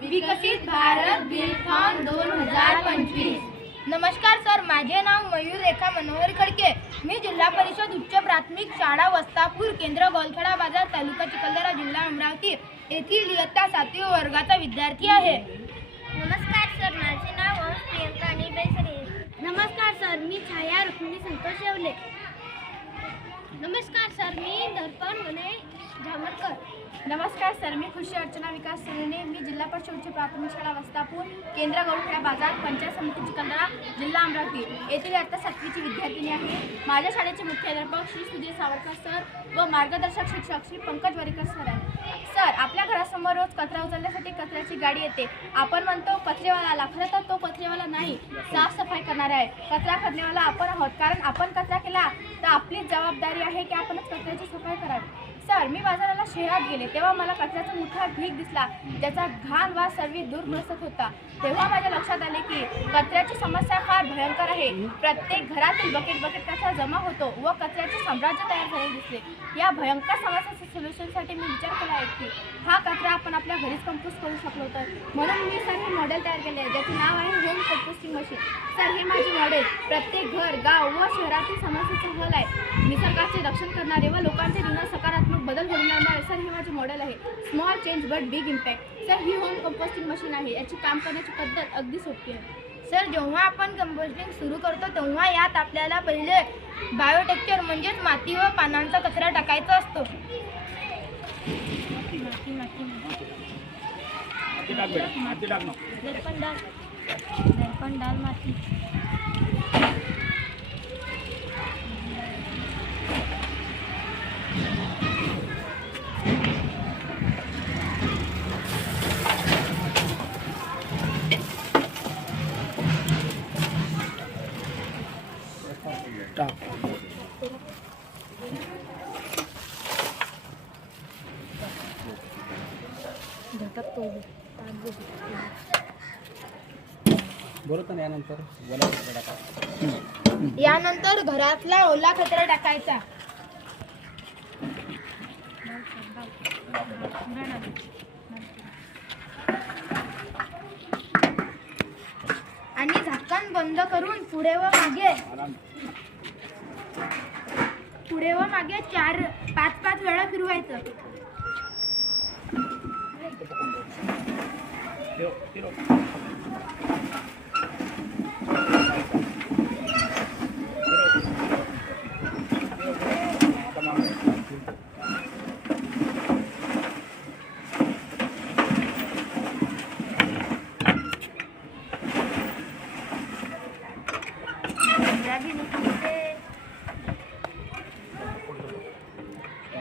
विकसित भारत बिलथॉन दोन हजार पंचवीस. नमस्कार सर. माझे नाव मयूर रेखा मनोहर खडके. मी जिल्हा परिषद उच्च प्राथमिक शाळा वस्तापूर केंद्र गोलखेडा बाजार तालुका चिखलदरा जिल्हा अमरावती येथील इयत्ता सातवी वर्गाचा विद्यार्थी आहे. नमस्कार सर. माझे नाव प्रियंका आणि बेसरे. नमस्कार सर. मी छाया रुक्मिणी संतोष येवले. नमस्कार सर. मी दर्पण गणेश झामरकर नमस्कार सर मी खुशी अर्चना विकास सोने मी जिल्हा परिषद उच्च प्राथमिक शाळा वस्तापूर केंद्र गौरखेडा बाजार पंचायत समिती चिखलदरा जिल्हा अमरावती. येथील आता सातवीची विद्यार्थिनी आहे. माझ्या शाळेचे मुख्याध्यापक श्री सुधीर सावरकर सर व मार्गदर्शक शिक्षक श्री पंकज वरेकर सर आहेत. सर आपल्या घरासमोर रोज कचरा उचलण्यासाठी कचऱ्याची गाडी येते. आपण म्हणतो कचरेवाला आला खरं तर तो कचरेवाला नाही. साफसफाई करणारा आहे कचरा करण्यावाला आपण आहोत. कारण आपण कचरा केला तर आपलीच जबाबदारी आहे की आपणच कचऱ्याची सफाई करावी. सर मी माझा शहरात गेले तेव्हा मला कचऱ्याचा मोठा ढीग दिसला. ज्याचा घाण वास सर्वी दूर होता. तेव्हा माझ्या लक्षात आले की कचऱ्याची समस्या फार भयंकर आहे. प्रत्येक घरातील बकेट बकेट कचरा जमा होतो व कचऱ्याचे साम्राज्य तयार झाले दिसले. या भयंकर समस्येच्या सोल्युशनसाठी मी विचार केला आहे की हा कचरा आपण आपल्या घरीच कंपोस्ट करू शकलो तर. म्हणून मी सर हे मॉडेल तयार केले आहे ज्याचे नाव आहे होम कंपोस्टिंग मशीन सर हे माझे मॉडेल प्रत्येक घर गाव व शहरातील समस्येचं हल आहे. निसर्गाचे रक्षण करणारे व लोकांच्या जीवनात सकारात्मक बदल घडून आणणारे सर हे माझे मॉडेल आहे. Small change but big impact sir he home composting machine आहे. याची काम करण्याची पद्धत अगदी सोपी आहे. सर जेव्हा आपण कंपोस्टिंग सुरू करतो तेव्हा यात आपल्याला पहिले बायोटेक्चर म्हणजेच माती व पानांचा कचरा टाकायचा असतो. माती माती माती आरती टाक बेटा आरती टाक ना दर्पण डाल दर्पण डाल बोलत ना यानंतर बोला कचरा टाका. यानंतर घरातला ओला कचरा टाकायचा. आणि झाकण बंद करून पुढे व मागे. पुढे व मागे चार पाच पाच वेळा फिरवायचं. ठेव ठेव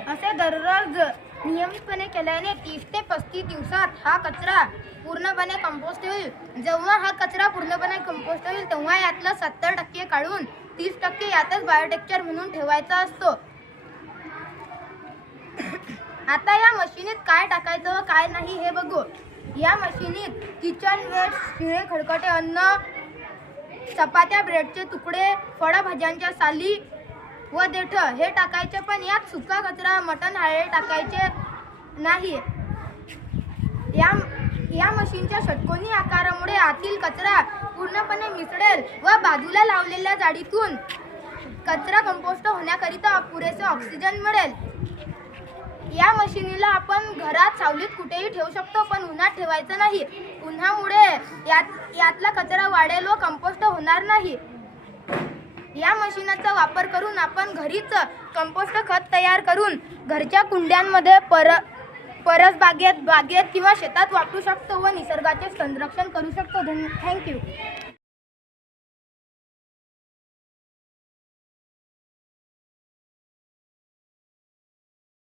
असे दररोज नियमितपणे केल्याने तीस ते पस्तीस दिवसात हा कचरा पूर्णपणे कंपोस्ट होईल. जेव्हा हा कचरा पूर्णपणे कंपोस्ट होईल तेव्हा यातलं सत्तर टक्के काढून तीस टक्के यातच बायोटेक्चर म्हणून ठेवायचा असतो. आता या मशिनीत काय टाकायचं व काय नाही हे बघू. या मशिनीत किचन वेस्ट शिळे खडखटे अन्न चपात्या ब्रेडचे तुकडे फळभाज्यांच्या साली व देठ हे टाकायचे पण यात सुका कचरा मटण हाळे टाकायचे नाही. या या मशीनच्या षटकोनी आकारामुळे आतील कचरा पूर्णपणे मिसळेल व बाजूला लावलेल्या जाडीतून कचरा कंपोस्ट होण्याकरिता पुरेसे ऑक्सिजन मिळेल. या मशिनीला आपण घरात सावलीत कुठेही ठेवू शकतो पण उन्हात ठेवायचं नाही. उन्हामुळे यात यातला कचरा वाढेल व कंपोस्ट होणार नाही. या मशीनचा वापर करून आपण घरीच कंपोस्ट खत तयार करून घरच्या कुंड्यांमध्ये पर परस बागेत बागेत किंवा शेतात वापरू शकतो व निसर्गाचे संरक्षण करू शकतो. धन्य थँक्यू